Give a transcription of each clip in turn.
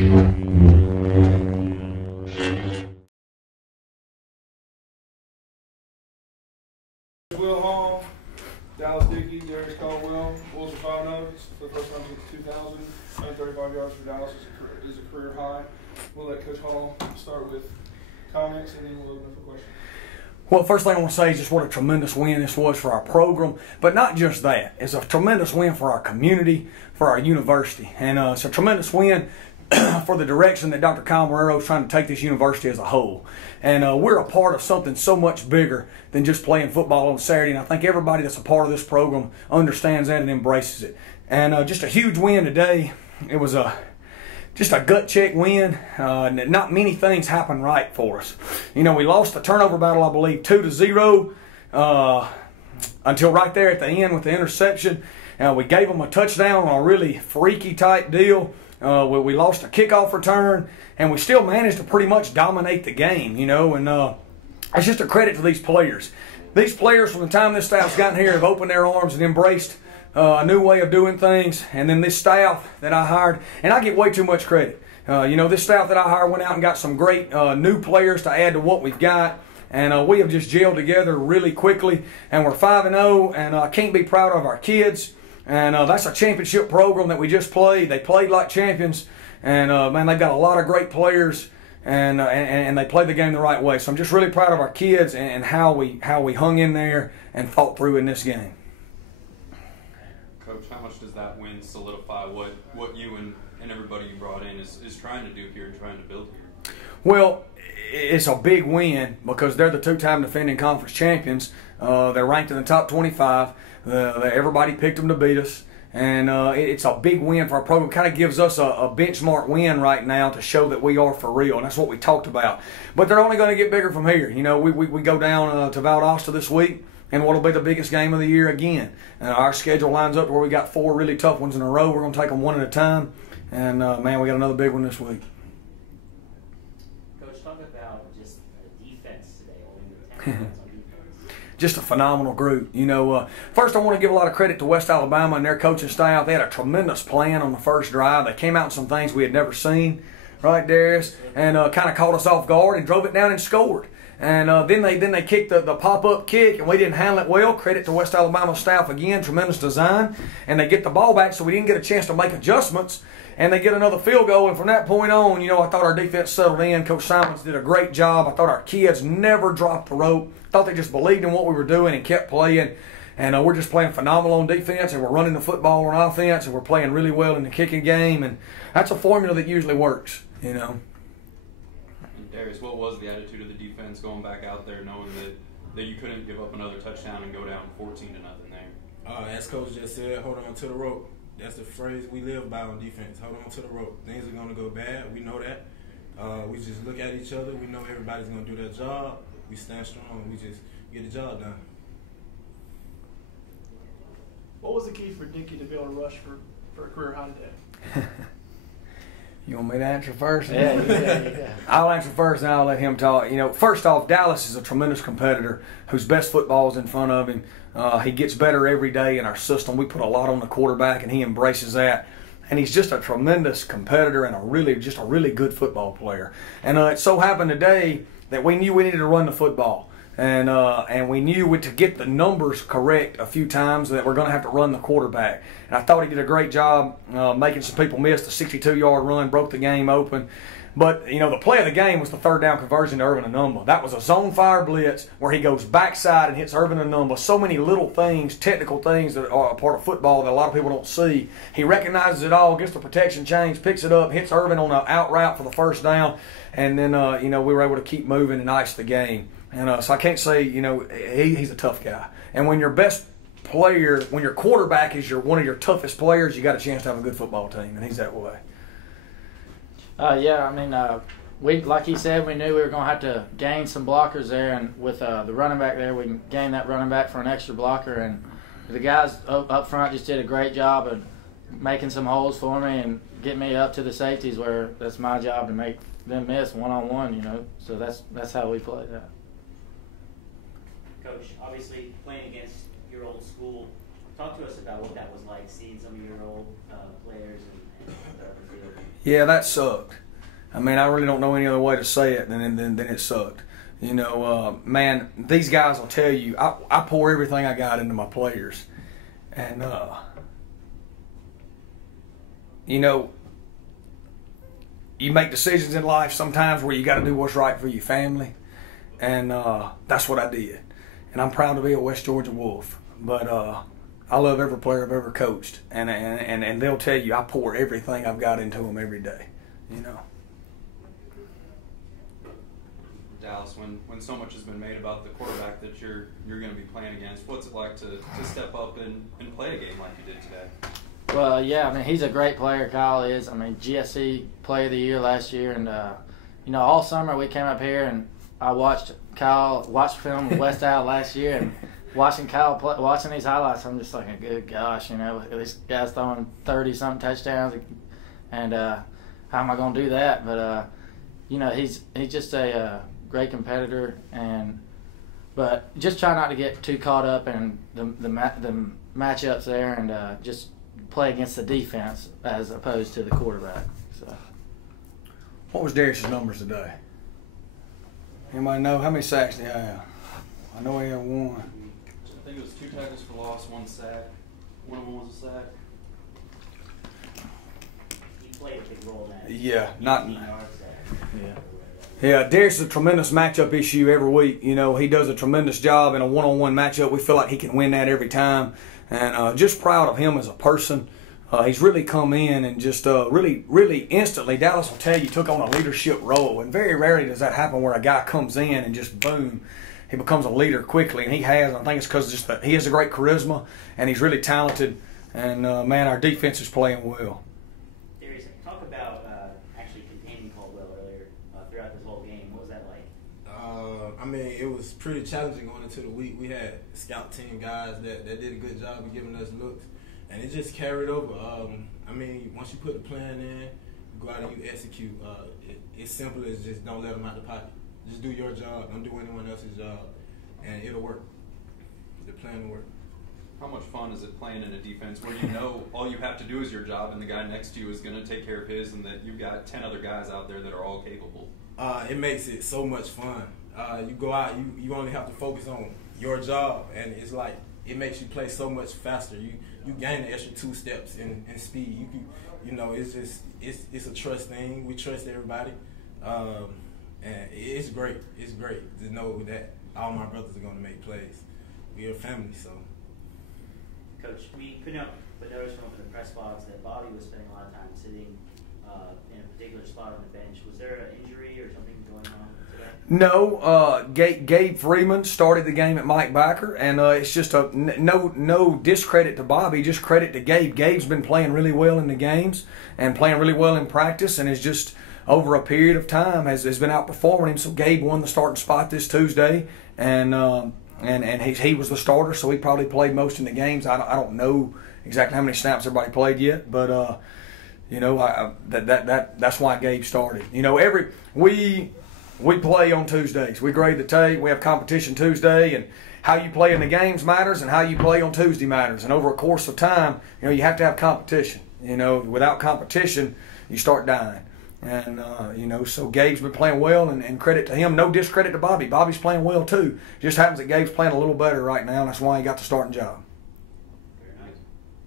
Dallas Dickey, Darrius Caldwell, Bulls are 5-0 for the first time since 2000. 135 yards for Dallas is a career high. We'll let Coach Hall start with comments and then we'll open up for questions. Well, first thing I want to say is just what a tremendous win this was for our program. But not just that. It's a tremendous win for our community, for our university. And it's a tremendous win for the direction that Dr. Kyle Marrero is trying to take this university as a whole. And we're a part of something so much bigger than just playing football on Saturday. And I think everybody that's a part of this program understands that and embraces it. And just a huge win today. It was just a gut check win. Not many things happened right for us. You know, we lost the turnover battle, I believe, 2-0 until right there at the end with the interception. We gave them a touchdown on a really freaky type deal. We lost a kickoff return, and we still managed to pretty much dominate the game, you know, and it's just a credit to these players. These players, from the time this staff's gotten here, have opened their arms and embraced a new way of doing things. And then this staff that I hired, and I get way too much credit. You know, this staff that I hired went out and got some great new players to add to what we've got. And we have just gelled together really quickly, and we're 5-0, and I can't be proud of our kids. And that's a championship program that we just played. They played like champions. And, man, they've got a lot of great players, and they played the game the right way. So I'm just really proud of our kids and how we hung in there and fought through in this game. Coach, how much does that win solidify what you and everybody you brought in is trying to do here and trying to build here? Well, it's a big win because they're the two-time defending conference champions. They're ranked in the top 25. Everybody picked them to beat us. And it's a big win for our program. It kind of gives us a benchmark win right now to show that we are for real. And that's what we talked about. But they're only going to get bigger from here. You know, we go down to Valdosta this week, and what'll be the biggest game of the year again. Our schedule lines up where we got 4 really tough ones in a row. We're going to take them one at a time. And, man, we got another big one this week. Coach, talk about just the defense today, holding the 10 points on defense. Just a phenomenal group. You know, first I want to give a lot of credit to West Alabama and their coaching staff. They had a tremendous plan on the first drive. They came out with some things we had never seen, right, Darrius? And kind of caught us off guard and drove it down and scored. And then they kicked the pop-up kick, and we didn't handle it well. Credit to West Alabama staff again, tremendous design. And they get the ball back, so we didn't get a chance to make adjustments. And they get another field goal, and from that point on, you know, I thought our defense settled in. Coach Simons did a great job. I thought our kids never dropped the rope. I thought they just believed in what we were doing and kept playing. And we're just playing phenomenal on defense, and we're running the football on offense, and we're playing really well in the kicking game. And that's a formula that usually works, you know. And Darrius, what was the attitude of the defense going back out there knowing that you couldn't give up another touchdown and go down 14-0 there? As Coach just said, hold on to the rope. That's the phrase we live by on defense. Hold on to the rope. Things are going to go bad. We know that. We just look at each other. We know everybody's going to do their job. We stand strong. We just get the job done. What was the key for Dickey to be able to rush for a career high today? You want me to answer first? Yeah. I'll answer first, and I'll let him talk. You know, first off, Dallas is a tremendous competitor whose best football is in front of him. He gets better every day in our system. We put a lot on the quarterback, and he embraces that. And he's just a tremendous competitor and a really good football player. And it so happened today that we knew we needed to run the football. And we knew to get the numbers correct a few times that we're going to have to run the quarterback. And I thought he did a great job making some people miss. The 62-yard run broke the game open. But, you know, the play of the game was the third down conversion to Irvin Anumba. That was a zone fire blitz where he goes backside and hits Irvin Anumba. So many little things, technical things that are a part of football that a lot of people don't see. He recognizes it all, gets the protection change, picks it up, hits Irvin on an out route for the first down. And then, you know, we were able to keep moving and ice the game. And so I can't say, you know, he's a tough guy. And when your best player, when your quarterback is one of your toughest players, you got a chance to have a good football team, and he's that way. Yeah, I mean, we, like he said, we knew we were going to have to gain some blockers there, and with the running back there, we can gain that running back for an extra blocker. And the guys up front just did a great job of making some holes for me and getting me up to the safeties where that's my job to make them miss one-on-one, you know. So that's how we play that. Coach, obviously playing against your old school, talk to us about what that was like, seeing some of your old players and the field. Yeah, that sucked. I mean, I really don't know any other way to say it than it sucked. You know, man, these guys will tell you, I pour everything I got into my players. And, you know, you make decisions in life sometimes where you got to do what's right for your family. And that's what I did. And I'm proud to be a West Georgia Wolf. But I love every player I've ever coached. And they'll tell you I pour everything I've got into them every day, you know. Dallas, when so much has been made about the quarterback that you're going to be playing against, what's it like to step up and play a game like you did today? Well, yeah, I mean, he's a great player, Kyle is. I mean, GSC Player of the Year last year. And, you know, all summer we came up here and I watched film with West Al last year. And watching Kyle play, watching these highlights, I'm just like, good gosh, you know, this guy's throwing 30-something touchdowns. And how am I going to do that? But, you know, he's just a great competitor. But just try not to get too caught up in the matchups there and just play against the defense as opposed to the quarterback. So, what was Darrius' numbers today? Anybody know? How many sacks did he have? I know he had one. I think it was 2 tackles for loss, 1 sack. One of them was a sack. He played a big role in that. Yeah, not. 15 yards there. Yeah, Darrius is a tremendous matchup issue every week. You know, he does a tremendous job in a one-on-one matchup. We feel like he can win that every time. And just proud of him as a person. He's really come in and just really instantly, Dallas will tell you, took on a leadership role. And very rarely does that happen where a guy comes in and just boom, he becomes a leader quickly. And he has. I think it's because he has a great charisma and he's really talented. And, man, our defense is playing well. Darrius, talk about actually containing Caldwell earlier throughout this whole game. What was that like? I mean, it was pretty challenging going into the week. We had scout team guys that did a good job of giving us looks, and it just carried over. I mean, once you put the plan in, you go out and you execute. It's simple as just don't let them out the pocket. Just do your job. Don't do anyone else's job, and it'll work. The plan will work. How much fun is it playing in a defense where you know all you have to do is your job and the guy next to you is going to take care of his, and that you've got 10 other guys out there that are all capable? It makes it so much fun. You go out, you only have to focus on your job, and it's like it makes you play so much faster. You gain an extra 2 steps in speed. You know, it's just it's a trust thing. We trust everybody, and it's great. It's great to know that all my brothers are going to make plays. We're a family, so. Coach, we couldn't help but notice from the press box that Bobby was spending a lot of time sitting in a particular spot on the bench. Was there an injury or something going on today? No, Gabe Freeman started the game at Mike Backer, and it's just no discredit to Bobby, just credit to Gabe. Gabe's been playing really well in the games and playing really well in practice, and is just over a period of time has been outperforming him. So Gabe won the starting spot this Tuesday, and he was the starter, so he probably played most in the games. I don't know exactly how many snaps everybody played yet, but you know, that's why Gabe started. You know, we play on Tuesdays. We grade the tape. We have competition Tuesday, and how you play in the games matters, and how you play on Tuesday matters. And over a course of time, you know, you have to have competition. You know, without competition, you start dying. And, you know, so Gabe's been playing well, and credit to him. No discredit to Bobby. Bobby's playing well, too. Just happens that Gabe's playing a little better right now, and that's why he got the starting job. Very nice.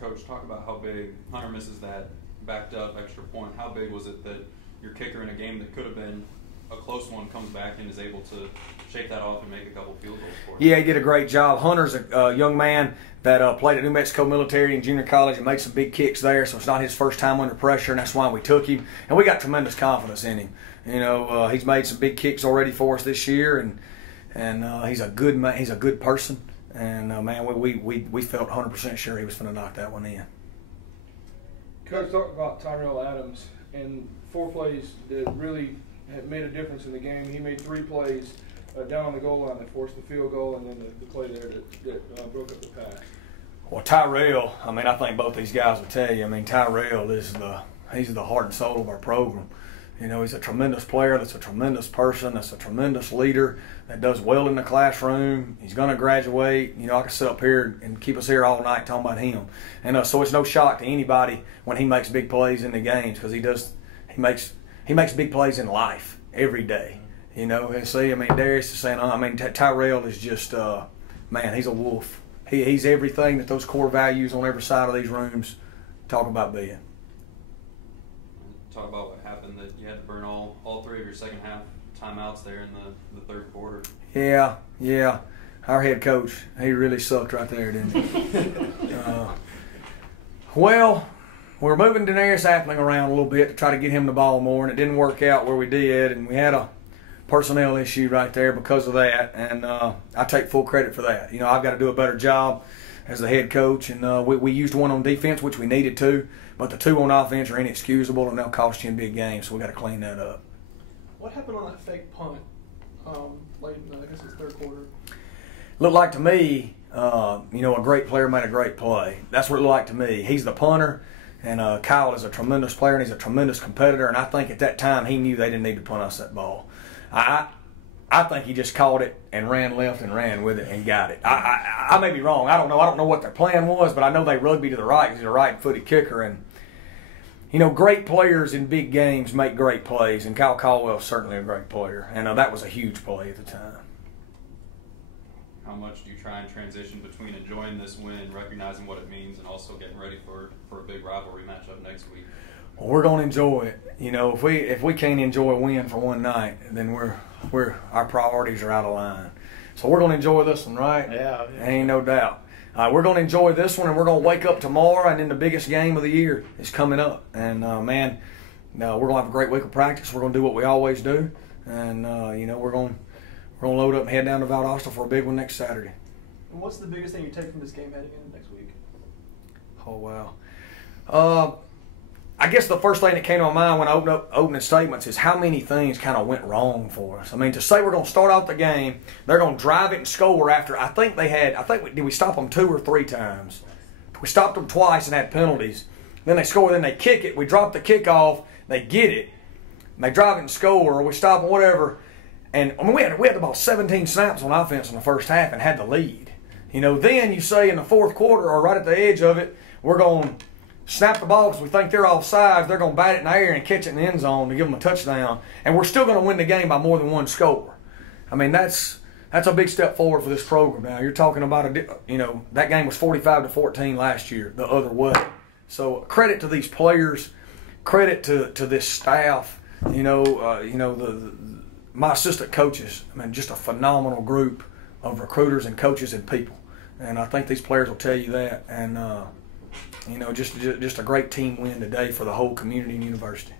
Coach, talk about how big Hunter misses that backed up extra point. How big was it that your kicker in a game that could have been a close one comes back and is able to shake that off and make a couple field goals for you? Yeah, he did a great job. Hunter's a young man that played at New Mexico Military and Junior College and made some big kicks there, so it's not his first time under pressure, and that's why we took him. And we got tremendous confidence in him. You know, he's made some big kicks already for us this year, and he's a good man. He's a good person, and man, we felt 100% sure he was going to knock that one in. Coach, talk about Tyrell Adams and 4 plays that really had made a difference in the game. He made 3 plays down on the goal line that forced the field goal, and then the play there that broke up the pass. Well, Tyrell, I mean, I think both these guys will tell you. I mean, Tyrell he's the heart and soul of our program. You know, he's a tremendous player. That's a tremendous person. That's a tremendous leader. That does well in the classroom. He's going to graduate. You know, I could sit up here and keep us here all night talking about him. And so it's no shock to anybody when he makes big plays in the games, because he does he makes big plays in life every day. You know, and see, I mean, Darrius is saying, Tyrell is just, man, he's a wolf. He's everything that those core values on every side of these rooms talk about being. Talk about what happened, that you had to burn all three of your second half timeouts there in the third quarter. Yeah. Our head coach, he really sucked right there, didn't he? Well, we're moving Darrius Appling around a little bit to try to get him the ball more, and it didn't work out where we did, and we had a personnel issue right there because of that, and I take full credit for that. You know, I've got to do a better job as the head coach, and we used one on defense, which we needed to, but the two on offense are inexcusable, and they'll cost you in big games, so we got to clean that up. What happened on that fake punt late in, I guess it's third quarter? Looked like to me, you know, a great player made a great play. That's what it looked like to me. He's the punter, and Kyle is a tremendous player, and he's a tremendous competitor, and I think at that time he knew they didn't need to punt us that ball. I think he just caught it and ran left and ran with it and got it. I may be wrong. I don't know. I don't know what their plan was, but I know they rugby to the right because he's a right-footed kicker. And, you know, great players in big games make great plays, and Kyle Caldwell is certainly a great player. And that was a huge play at the time. How much do you try and transition between enjoying this win, recognizing what it means, and also getting ready for a big rivalry matchup next week? Well, we're going to enjoy it. You know, if we can't enjoy a win for one night, then our priorities are out of line. So we're going to enjoy this one, right? Yeah. Ain't no doubt. We're going to enjoy this one, and we're going to wake up tomorrow, and then the biggest game of the year is coming up. And, man, we're going to have a great week of practice. We're going to do what we always do. And, you know, we're going to load up and head down to Valdosta for a big one next Saturday. And what's the biggest thing you take from this game heading into next week? Oh, wow. I guess the first thing that came to my mind when I opened up opening statements is how many things kind of went wrong for us. I mean, to say we're going to start off the game, they're going to drive it and score after. Did we stop them 2 or 3 times? We stopped them twice and had penalties. Then they score, then they kick it. We drop the kickoff, they get it, and they drive it and score, or we stop them, whatever. And I mean, we had about 17 snaps on offense in the first half and had the lead. You know, then you say in the fourth quarter or right at the edge of it, we're going to snap the ball because we think they're offsides. They're going to bat it in the air and catch it in the end zone to give them a touchdown. And we're still going to win the game by more than one score. I mean, that's a big step forward for this program now. You're talking about, that game was 45-14 last year the other way. So credit to these players, credit to this staff, my assistant coaches. I mean, just a phenomenal group of recruiters and coaches and people. And I think these players will tell you that. And, just a great team win today for the whole community and university.